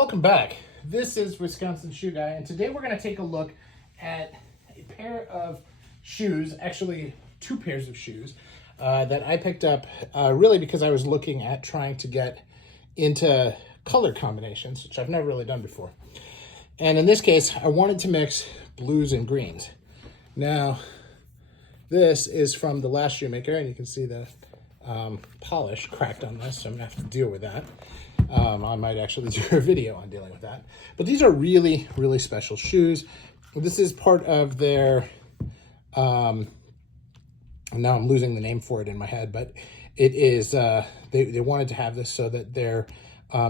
Welcome back. This is Wisconsin Shoe Guy, and today we're going to take a look at a pair of shoes, actually two pairs of shoes, that I picked up really because I was looking at trying to get into color combinations, which I've never really done before. And in this case, I wanted to mix blues and greens. Now, this is from the last shoemaker, and you can see the polish cracked on this, so I'm going to have to deal with that. I might actually do a video on dealing with that. But these are really, really special shoes. This is part of their, now I'm losing the name for it in my head, but it is, they wanted to have this so that they're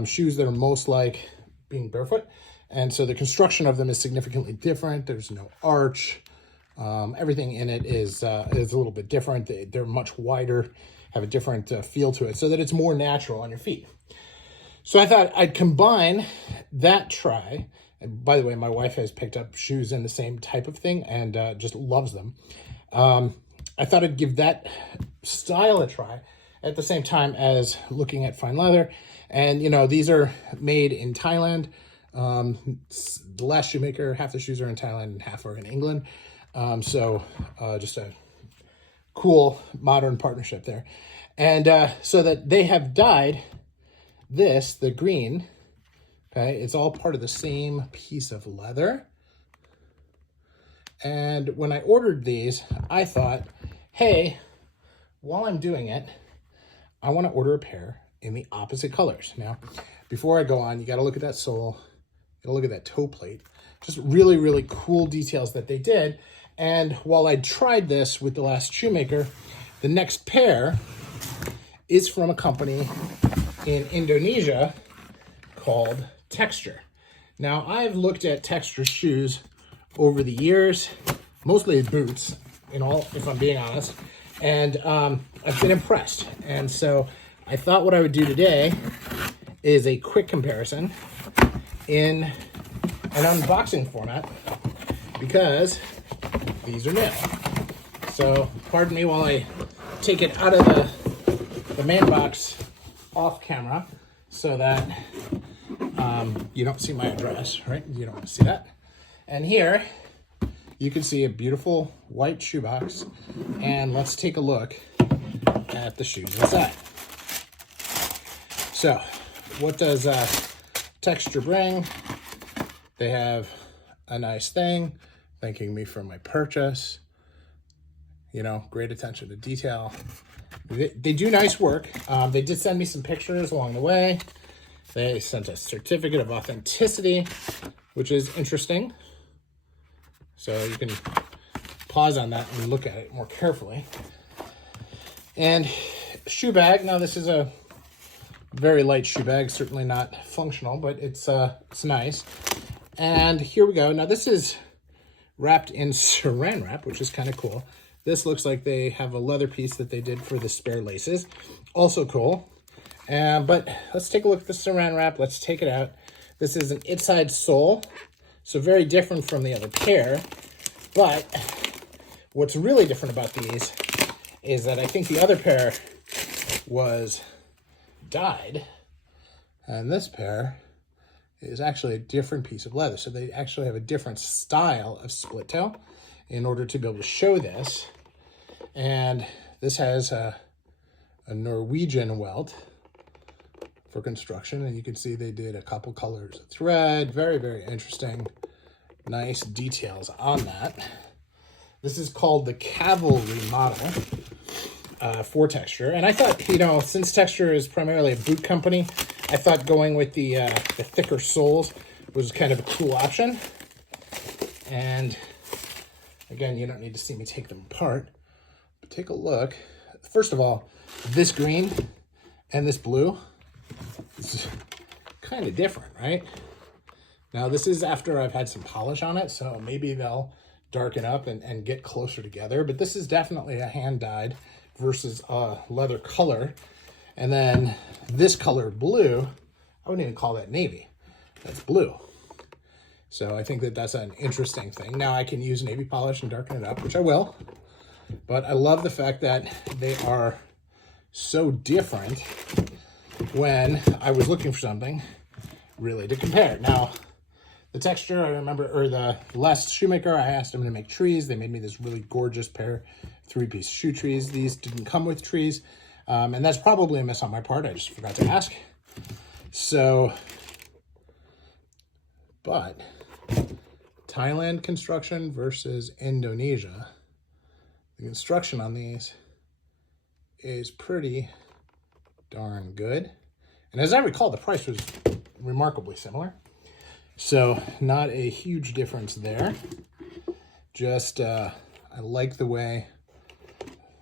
shoes that are most like being barefoot. And so the construction of them is significantly different. There's no arch. Everything in it is a little bit different. They're much wider, have a different feel to it so that it's more natural on your feet. So I thought I'd combine that try. And by the way, my wife has picked up shoes in the same type of thing and just loves them. I thought I'd give that style a try at the same time as looking at fine leather. And, you know, these are made in Thailand. The last shoemaker, half the shoes are in Thailand and half are in England. Just a cool modern partnership there. And so that they have dyed this, the green, okay, it's all part of the same piece of leather. And when I ordered these, I thought, hey, while I'm doing it, I want to order a pair in the opposite colors. Now, before I go on, you got to look at that sole, you got to look at that toe plate. Just really, really cool details that they did. And while I tried this with the last shoemaker, the next pair is from a company in Indonesia called Txture. Now, I've looked at Txture shoes over the years, mostly boots, if I'm being honest, and I've been impressed. And so I thought what I would do today is a quick comparison in an unboxing format because these are new. So pardon me while I take it out of the main box off camera so that you don't see my address, right? You don't want to see that. And here you can see a beautiful white shoebox, and let's take a look at the shoes inside. So what does Txture bring? They have a nice thing thanking me for my purchase. You know, great attention to detail. They do nice work. They did send me some pictures along the way. They sent a certificate of authenticity, which is interesting. So you can pause on that and look at it more carefully. And shoe bag. Now this is a very light shoe bag, certainly not functional, but it's nice. And here we go. Now this is wrapped in saran wrap, which is kind of cool. This looks like they have a leather piece that they did for the spare laces. Also cool. But let's take a look at the saran wrap. Let's take it out. This is an inside sole, so very different from the other pair. But what's really different about these is that I think the other pair was dyed, and this pair is actually a different piece of leather. So they actually have a different style of split toe in order to be able to show this. And this has a Norwegian welt for construction, and you can see they did a couple colors of thread. Very, very interesting. Nice details on that. This is called the Calvary model for Txture. And I thought, you know, since Txture is primarily a boot company, I thought going with the thicker soles was kind of a cool option. And again, you don't need to see me take them apart, but take a look. First of all, this green and this blue is kind of different, right? Now this is after I've had some polish on it, so maybe they'll darken up and get closer together, but this is definitely a hand-dyed versus a leather color. And then this color blue, I wouldn't even call that navy. That's blue. So I think that that's an interesting thing. Now I can use navy polish and darken it up, which I will. But I love the fact that they are so different. When I was looking for something, really to compare. Now, the Txture, I remember, or the last shoemaker, I asked them to make trees. They made me this really gorgeous pair of 3-piece shoe trees. These didn't come with trees, and that's probably a miss on my part. I just forgot to ask. So, but Thailand construction versus Indonesia, the construction on these is pretty darn good. And as I recall, the price was remarkably similar. So not a huge difference there. Just, I like the way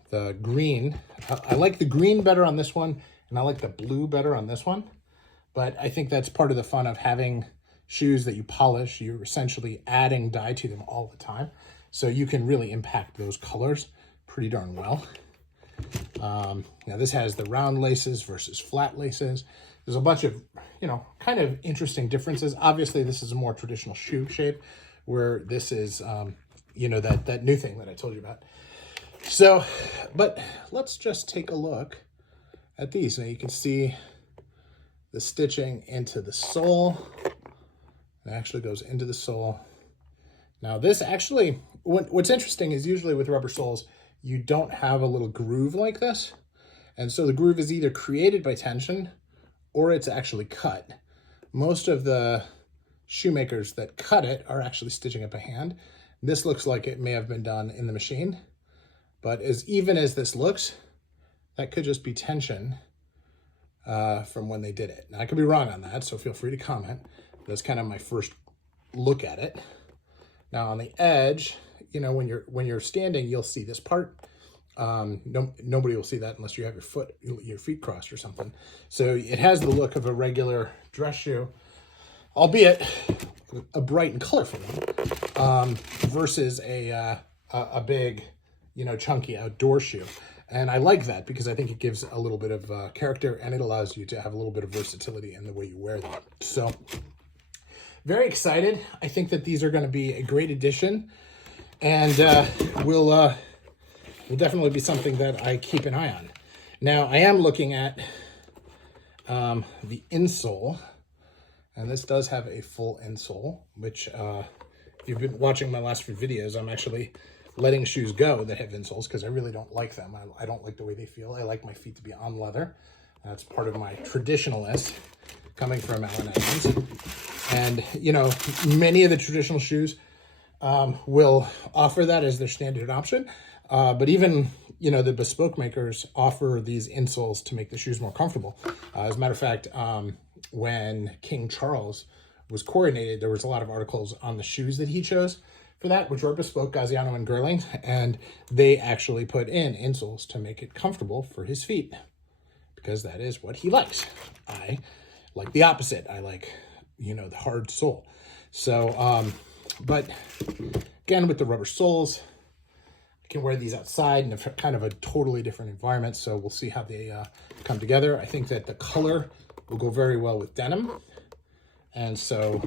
the green, I like the green better on this one, and I like the blue better on this one. But I think that's part of the fun of having shoes that you polish. You're essentially adding dye to them all the time. So you can really impact those colors pretty darn well. Now this has the round laces versus flat laces. There's a bunch of, kind of interesting differences. Obviously, this is a more traditional shoe shape, where this is, that new thing that I told you about. So, but let's just take a look at these. Now you can see the stitching into the sole. It actually goes into the sole. Now this actually, what's interesting is usually with rubber soles, you don't have a little groove like this. And so the groove is either created by tension or it's actually cut. Most of the shoemakers that cut it are actually stitching it by hand. This looks like it may have been done in the machine, but as even as this looks, that could just be tension from when they did it. Now I could be wrong on that, so feel free to comment. That's kind of my first look at it. Now on the edge, when you're standing, you'll see this part. Nobody will see that unless you have your feet crossed or something. So it has the look of a regular dress shoe, albeit a bright and colorful one, versus a big, chunky outdoor shoe. And I like that because I think it gives a little bit of character, and it allows you to have a little bit of versatility in the way you wear them. So very excited. I think that these are going to be a great addition, and will definitely be something that I keep an eye on. Now, I am looking at the insole, and this does have a full insole, which if you've been watching my last few videos, I'm actually letting shoes go that have insoles because I really don't like them. I don't like the way they feel. I like my feet to be on leather. That's part of my traditionalist coming from Allen Edmonds. And, many of the traditional shoes will offer that as their standard option. But even, the bespoke makers offer these insoles to make the shoes more comfortable. As a matter of fact, when King Charles was coronated, there was a lot of articles on the shoes that he chose for that, which were bespoke, Gaziano and Girling, and they actually put in insoles to make it comfortable for his feet, because that is what he likes. I like the opposite. I like, the hard sole. So, but again, with the rubber soles, can wear these outside in a kind of a totally different environment. So we'll see how they come together. I think that the color will go very well with denim. And so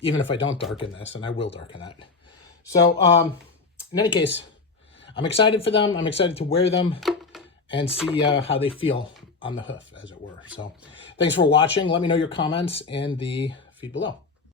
even if I don't darken this, and I will darken that. So in any case, I'm excited for them. I'm excited to wear them and see how they feel on the hoof, as it were. So thanks for watching. Let me know your comments in the feed below.